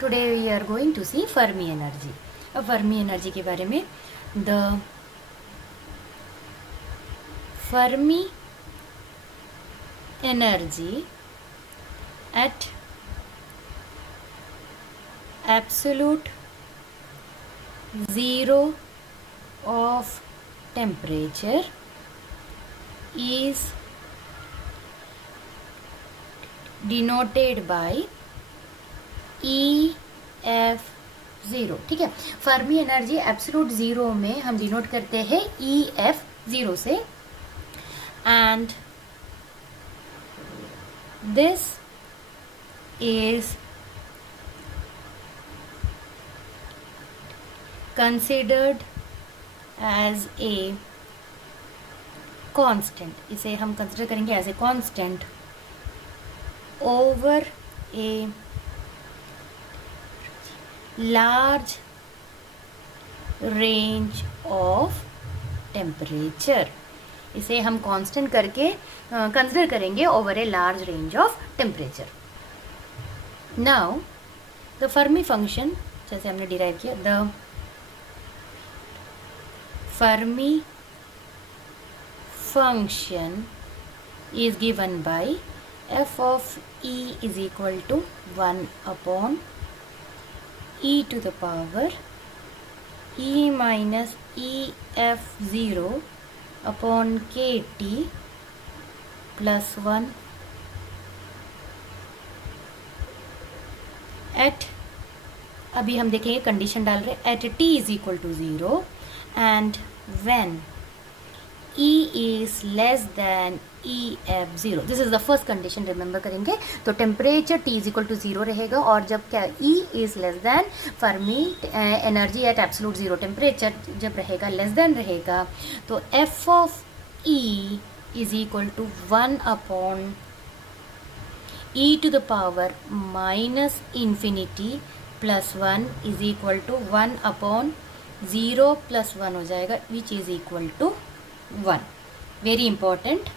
Today we are going to see Fermi energy. अब Fermi energy के बारे में, the Fermi energy at absolute zero of temperature is denoted by EF0। ठीक है, Fermi energy absolute zero में हम denote करते हैं EF0 से, and this is considered as a constant। इसे हम कंसिडर करेंगे as a constant over a large range of temperature. इसे हम कांस्टेंट करके कंसिडर करेंगे over a large range of temperature. Now the Fermi function, जैसे हमने डिराइव किया, the Fermi function is given by f of E is equal to 1 upon e to the power e minus EF0 upon kT plus 1 at, अभी हम देखेंगे condition डाल रहे, at t is equal to 0 and when E is less than EF0। This is the first condition, remember करेंगे। तो temperature T is equal to 0 रहेगा, और जब क्या E is less than Fermi energy at absolute zero temperature जब रहेगा, less than रहेगा, तो F of E is equal to 1 upon e to the power minus infinity plus 1 is equal to 1 upon 0 plus 1 हो जाएगा, which is equal to 1। Very important,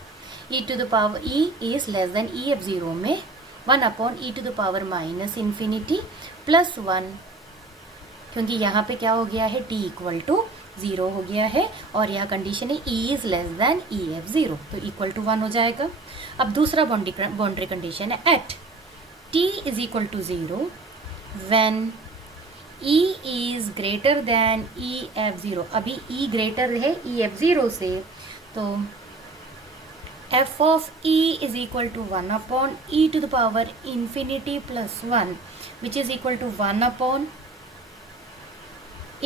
e to the power e is less than EF0 में 1 upon e to the power minus infinity plus 1, क्योंकि यहाँ पे क्या हो गया है, t इक्वल टू 0 हो गया है, और यहाँ कंडीशन है e is less than EF0, तो इक्वल टू 1 हो जाएगा। अब दूसरा बाउंड्री कंडीशन है, at t is equal to 0 when E is greater than EF0। अभी E greater है EF0 से, तो F of E is equal to 1 upon e to the power infinity plus 1, which is equal to 1 upon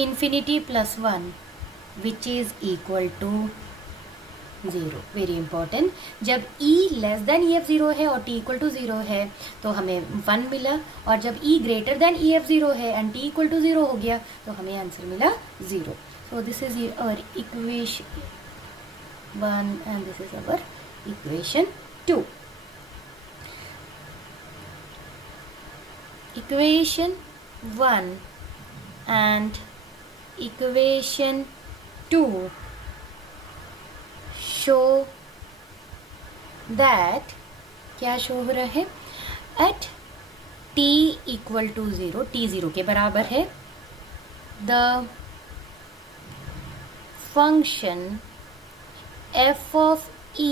infinity plus 1, which is equal to 0। Very important, जब E less than EF0 है और T equal to 0 है तो हमें 1 मिला, और जब E greater than EF0 है एंड T इक्वल टू 0 हो गया तो हमें आंसर मिला 0। So this is our equation 1 and this is our equation 2। Equation 1 and equation 2 show that, क्या शो हो रहा है, at t equal to 0, t 0 के बराबर है, the function f of e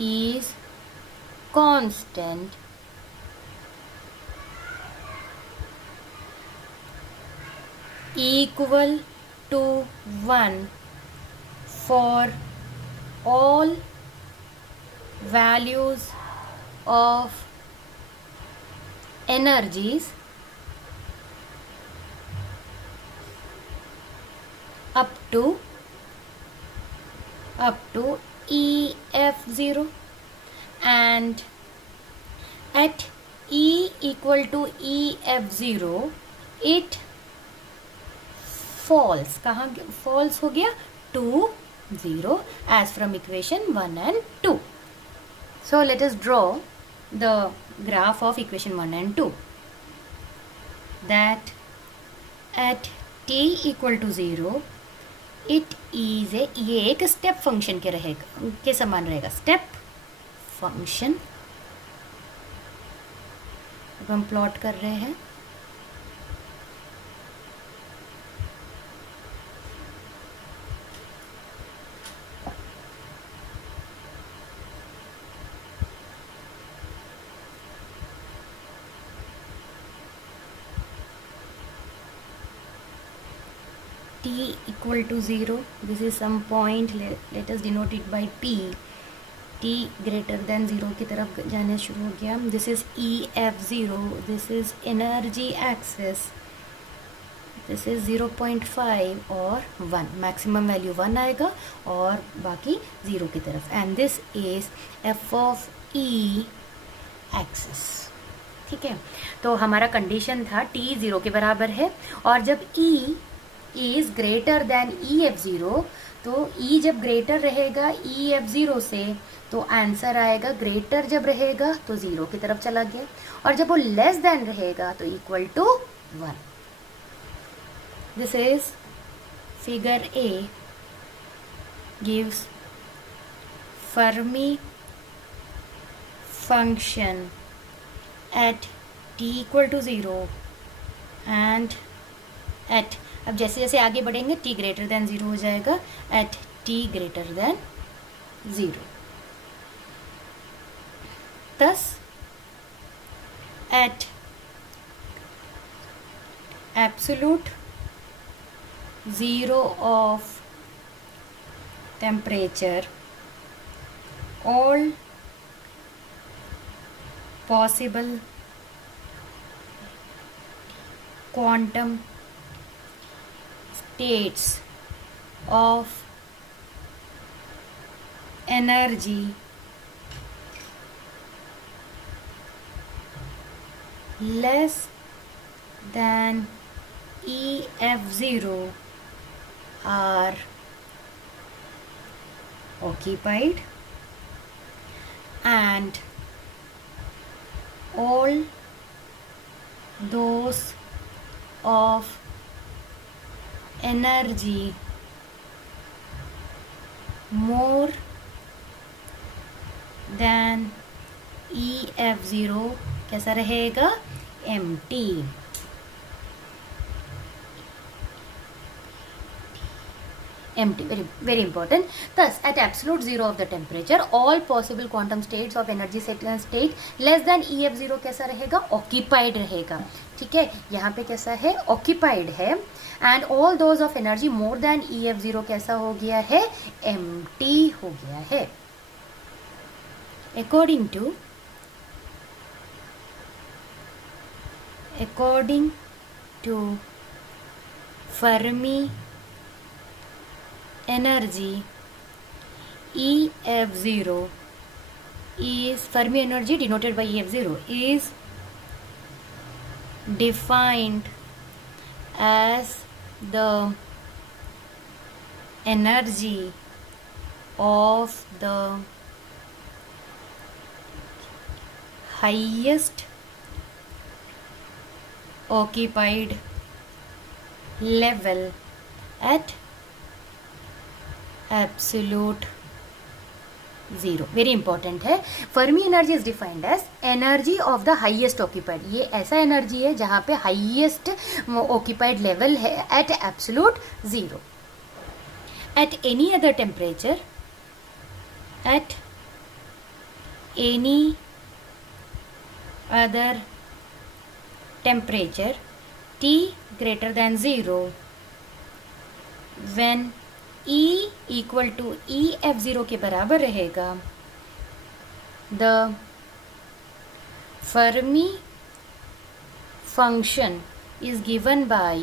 is constant equal to 1 for all values of energies up to EF0, and at E equal to EF0 it falls, कहाँ falls हो गया, to 0 as from equation 1 and 2. So let us draw the graph of equation 1 and 2, that at t equal to 0 it is a, ये एक step function के रहेगा, के समान रहेगा, स्टेप फंक्शन। अब हम प्लॉट कर रहे हैं, t equal to 0, this is some point, let us denote it by p. t greater than 0 की तरफ जाने शुरू हो गया. This is EF0, this is energy axis, this is 0.5 और 1, मैक्सिमम वैल्यू 1 आएगा और बाकी 0 की तरफ. And this is f of E axis. ठीक है, तो हमारा कंडीशन था t 0 के बराबर है और जब E is greater than EF0, तो E जब ग्रेटर रहेगा EF0 से तो आंसर आएगा, ग्रेटर जब रहेगा तो 0 की तरफ चला गया और जब वो लेस देन रहेगा तो equal to 1. This is figure A gives Fermi function at t equal to 0 and at, अब जैसे जैसे आगे बढ़ेंगे t ग्रेटर देन 0 हो जाएगा, at t greater than 0. Thus, at absolute 0 of temperature, all possible quantum states of energy less than EF0 are occupied and all those of energy more than EF0 कैसा रहेगा, empty. Empty, very very important. Thus, at absolute 0 of the temperature, all possible quantum states of energy state less than EF0 कैसा रहेगा, occupied रहेगा. ठीक है, यहाँ पे कैसा है, occupied है. And all those of energy more than EF0 कैसा हो गया है, empty हो गया है. According to Fermi energy, EF0 is, Fermi energy denoted by EF0 is defined as the energy of the highest occupied level at absolute 0. Very important है. Fermi energy is defined as energy of the highest occupied. ये ऐसा energy है जहाँ पे highest occupied level है at absolute 0. At any other temperature, at any other temperature T greater than 0, when E equal to EF0 के बराबर रहेगा, the Fermi function is given by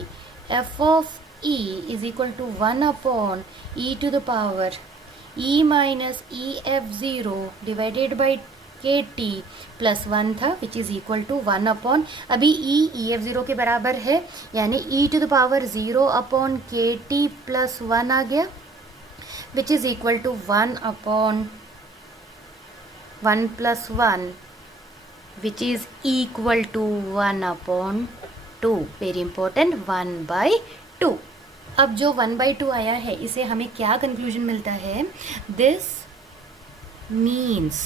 f of E is equal to 1 upon e to the power E minus EF0 divided by KT plus 1 था, which is equal to 1 upon, अभी E EF0 के बराबर है यानी e to the power 0 upon KT plus 1 आ गया, which is equal to 1 upon 1 plus 1 which is equal to 1 upon 2. Very important, 1/2. अब जो 1/2 आया है इसे हमें क्या कंक्लूजन मिलता है, this means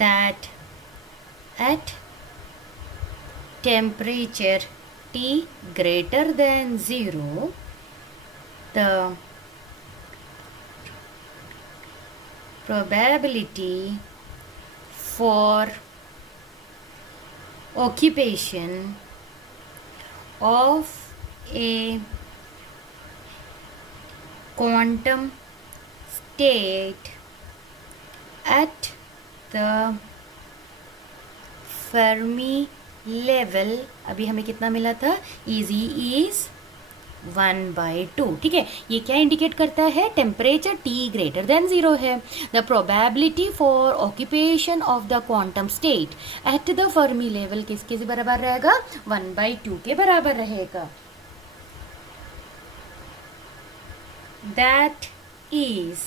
that at temperature T greater than 0, the probability for occupation of a quantum state at the Fermi level, अभी हमें कितना मिला था, EZ is 1/2. ठीक है, ये क्या इंडिकेट करता है, टेम्परेचर T ग्रेटर देन 0 है. The probability for occupation of the quantum state at the Fermi level किसके बराबर रहेगा, 1/2 के बराबर रहेगा. That is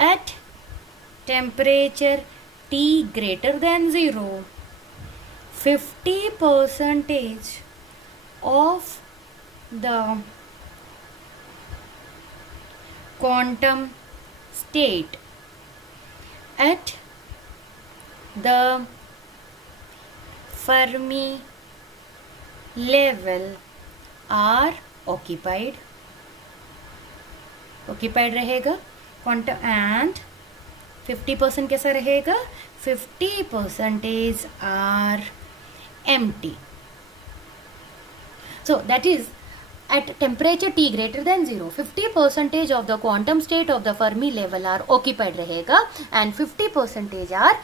at temperature T greater than 0, 50% of the quantum state at the Fermi level are occupied रहेगा quantum, and 50% कैसा रहेगा, 50% are empty. So that is at temperature T greater than 0, 50% of the quantum state of the Fermi level are occupied रहेगा and 50% are